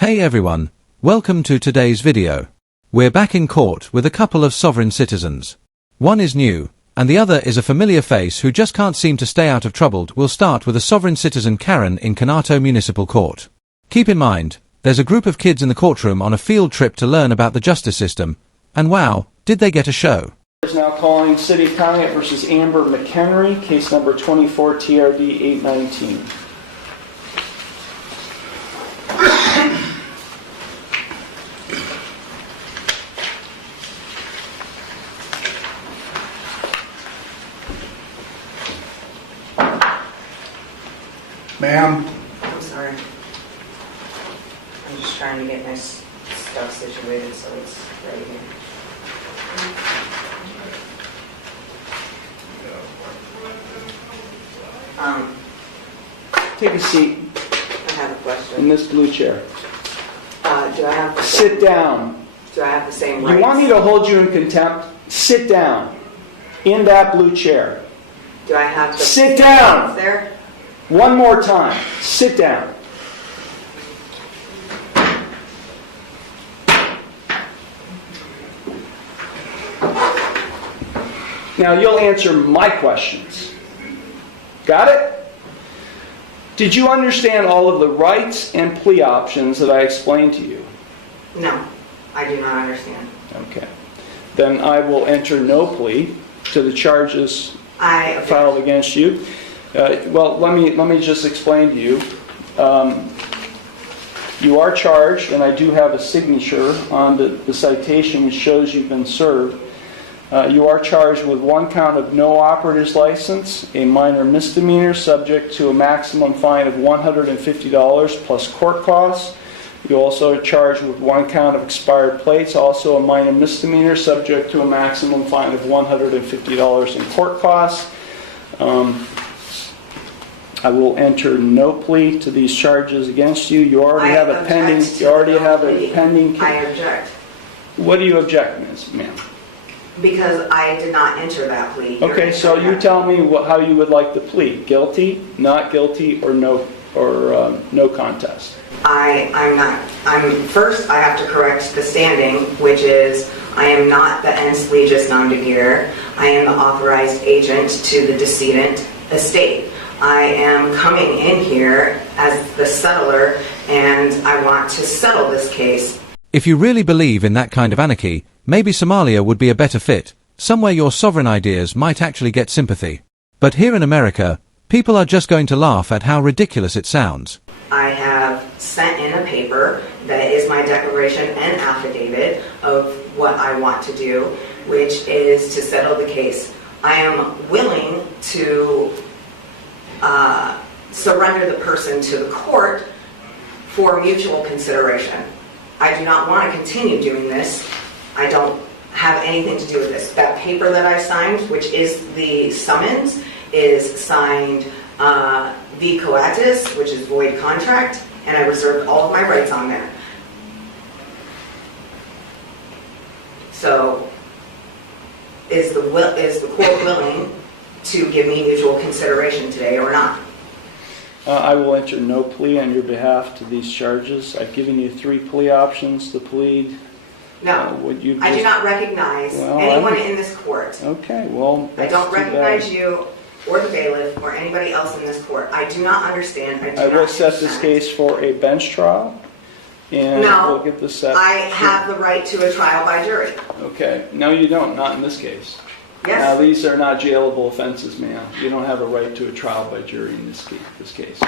Hey everyone, welcome to today's video. We're back in court with a couple of sovereign citizens. One is new, and the other is a familiar face who just can't seem to stay out of trouble. We'll start with a sovereign citizen Karen in Courtroom Municipal Court. Keep in mind, there's a group of kids in the courtroom on a field trip to learn about the justice system, and wow, did they get a show. Is now calling City of Conneaut versus Amber McHenry, case number 24 TRD 819. Ma'am? I'm sorry. I'm just trying to get my stuff situated so it's right here. Take a seat I have a question. in this blue chair. Do I have the Sit down. Do I have the same rights? You want me to hold you in contempt? Sit down. In that blue chair. Do I have the Sit down! there? One more time. Sit down. Now you'll answer my questions. Got it? Did you understand all of the rights and plea options that I explained to you? No, I do not understand. Okay. Then I will enter no plea to the charges I object. filed against you. Well, let me just explain to you. You are charged, and I do have a signature on the citation which shows you've been served. You are charged with one count of no operator's license, a minor misdemeanor subject to a maximum fine of $150 plus court costs. You also are charged with one count of expired plates, also a minor misdemeanor subject to a maximum fine of $150 in court costs. I will enter no plea to these charges against you. You already have a pending. You already have a pending. I object. What do you object, ma'am? Because I did not enter that plea. Okay, so you tell me how you would like the plea: guilty, not guilty, or no contest. First, I have to correct the standing, which is I am not the ens legis non degear. I am the authorized agent to the decedent estate. I am coming in here as the settler, and I want to settle this case. If you really believe in that kind of anarchy, maybe Somalia would be a better fit, somewhere your sovereign ideas might actually get sympathy. But here in America, people are just going to laugh at how ridiculous it sounds. I have sent in a paper that is my declaration and affidavit of what I want to do, which is to settle the case. I am willing to surrender the person to the court for mutual consideration. I do not want to continue doing this. I don't have anything to do with this. That paper that I signed, which is the summons, is signed v coatis, which is void contract, and I reserved all of my rights on there. So, is the court willing to give me mutual consideration today or not? I will enter no plea on your behalf to these charges. I've given you 3 plea options to plead. No, I do not recognize anyone in this court. Okay, well, I don't recognize you or the bailiff or anybody else in this court. I do not understand. I will set this case for a bench trial, and we'll get this set. I have the right to a trial by jury. Okay, no you don't, not in this case. Yes. Now these are not jailable offenses, ma'am. You don't have a right to a trial by jury in this case.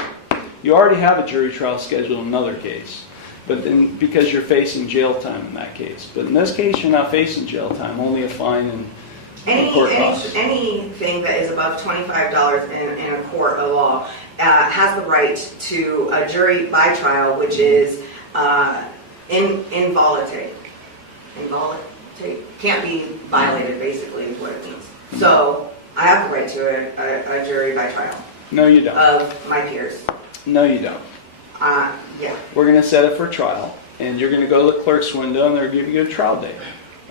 You already have a jury trial scheduled in another case, but then because you're facing jail time in that case. But in this case, you're not facing jail time, only a fine and court costs. Anything that is above $25 in a court of law has the right to a jury by trial, which is involuntary. Can't be violated, basically, is what it means. So, I have the right to a jury by trial. No, you don't. Of my peers. No, you don't. Yeah. We're going to set it for trial, and you're going to go to the clerk's window, and they're going to give you a trial date.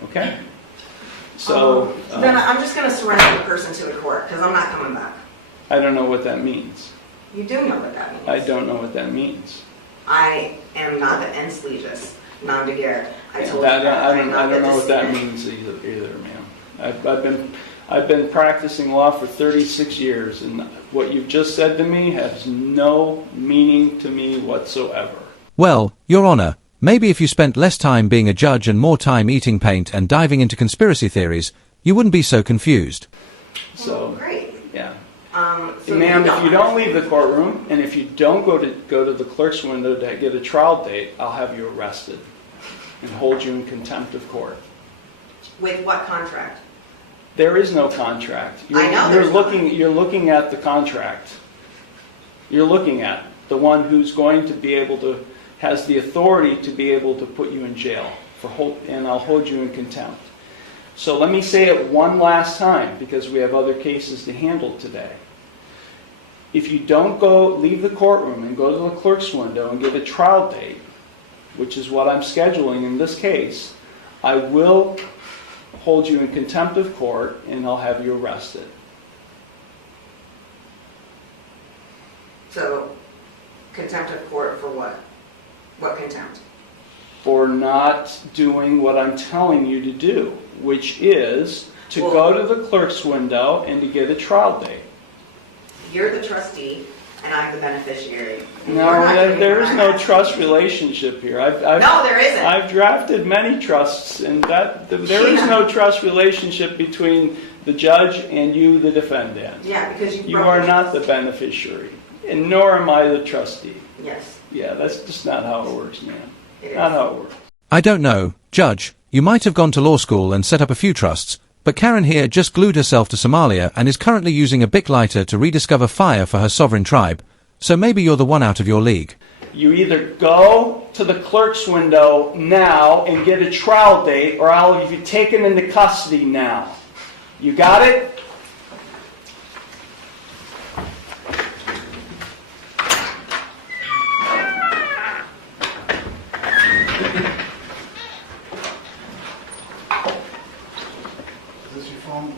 Okay? So... then I'm just going to surrender the person to the court, because I'm not coming back. I don't know what that means. You do know what that means. I don't know what that means. I am not the ens legis, non de guerre. I told you I that. I am not don't the know what that decedent. means either, ma'am. I've been practicing law for 36 years, and what you've just said to me has no meaning to me whatsoever. Well, Your Honor, maybe if you spent less time being a judge and more time eating paint and diving into conspiracy theories, you wouldn't be so confused. So, Great. yeah. So Ma'am, if you don't understand. leave the courtroom, and if you don't go to the clerk's window to get a trial date, I'll have you arrested and hold you in contempt of court. With what contract? There is no contract. I know there's not. You're looking at the contract. You're looking at the one who's going to be able to, has the authority to be able to put you in jail and I'll hold you in contempt. So let me say it one last time, because we have other cases to handle today. If you don't leave the courtroom and go to the clerk's window and get a trial date, which is what I'm scheduling in this case, I will hold you in contempt of court and I'll have you arrested. So, contempt of court for what? What contempt? For not doing what I'm telling you to do, which is to go to the clerk's window and to get a trial date. You're the trustee, and I'm the beneficiary. And No, you're not doing there what is I'm no asking trust you. relationship here. No, there isn't. I've drafted many trusts, and there is no trust relationship between the judge and you, the defendant. Yeah, because you You broke are the not the trust. beneficiary, and nor am I the trustee. Yes, Yeah, that's just not how it works, man. it Not is. how it works. I don't know, Judge, you might have gone to law school and set up a few trusts, but Karen here just glued herself to Somalia and is currently using a Bic lighter to rediscover fire for her sovereign tribe, so maybe you're the one out of your league. You either go to the clerk's window now and get a trial date, or I'll have you taken into custody now. You got it? Is this your phone?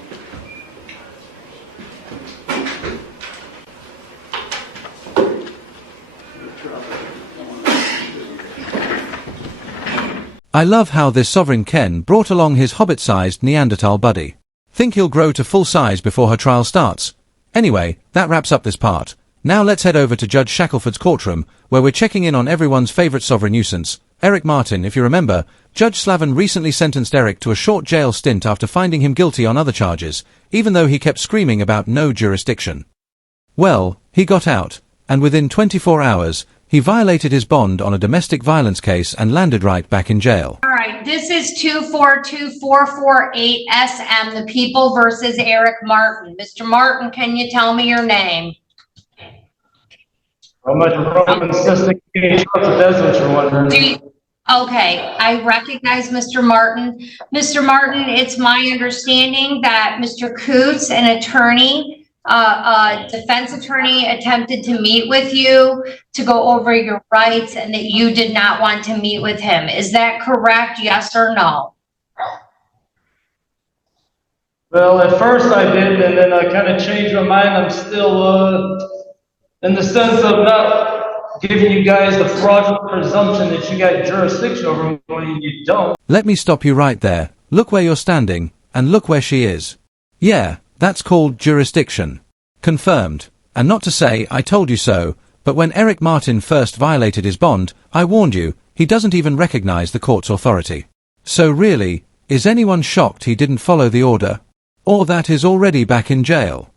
I love how this sovereign Ken brought along his hobbit-sized Neanderthal buddy. Think he'll grow to full size before her trial starts. Anyway, that wraps up this part. Now let's head over to Judge Shackelford's courtroom, where we're checking in on everyone's favorite sovereign nuisance, Eric Martin. If you remember, Judge Slavin recently sentenced Eric to a short jail stint after finding him guilty on other charges, even though he kept screaming about no jurisdiction. Well, he got out, and within 24 hours, he violated his bond on a domestic violence case and landed right back in jail. All right, this is 242448 SM, the People versus Eric Martin. Mr. Martin, can you tell me your name? How much Roman cystic that's what you're wondering. Okay, I recognize Mr. Martin. Mr. Martin, it's my understanding that Mr. Coots, an attorney, a defense attorney, attempted to meet with you to go over your rights and that you did not want to meet with him. Is that correct? Yes or no? Well, at first I did, and then I kind of changed my mind. I'm still, in the sense of not giving you guys the fraudulent presumption that you got jurisdiction over me when you don't. Let me stop you right there. Look where you're standing, and look where she is. Yeah, that's called jurisdiction. Confirmed. And not to say I told you so, but when Eric Martin first violated his bond, I warned you, he doesn't even recognize the court's authority. So really, is anyone shocked he didn't follow the order? Or that he's already back in jail?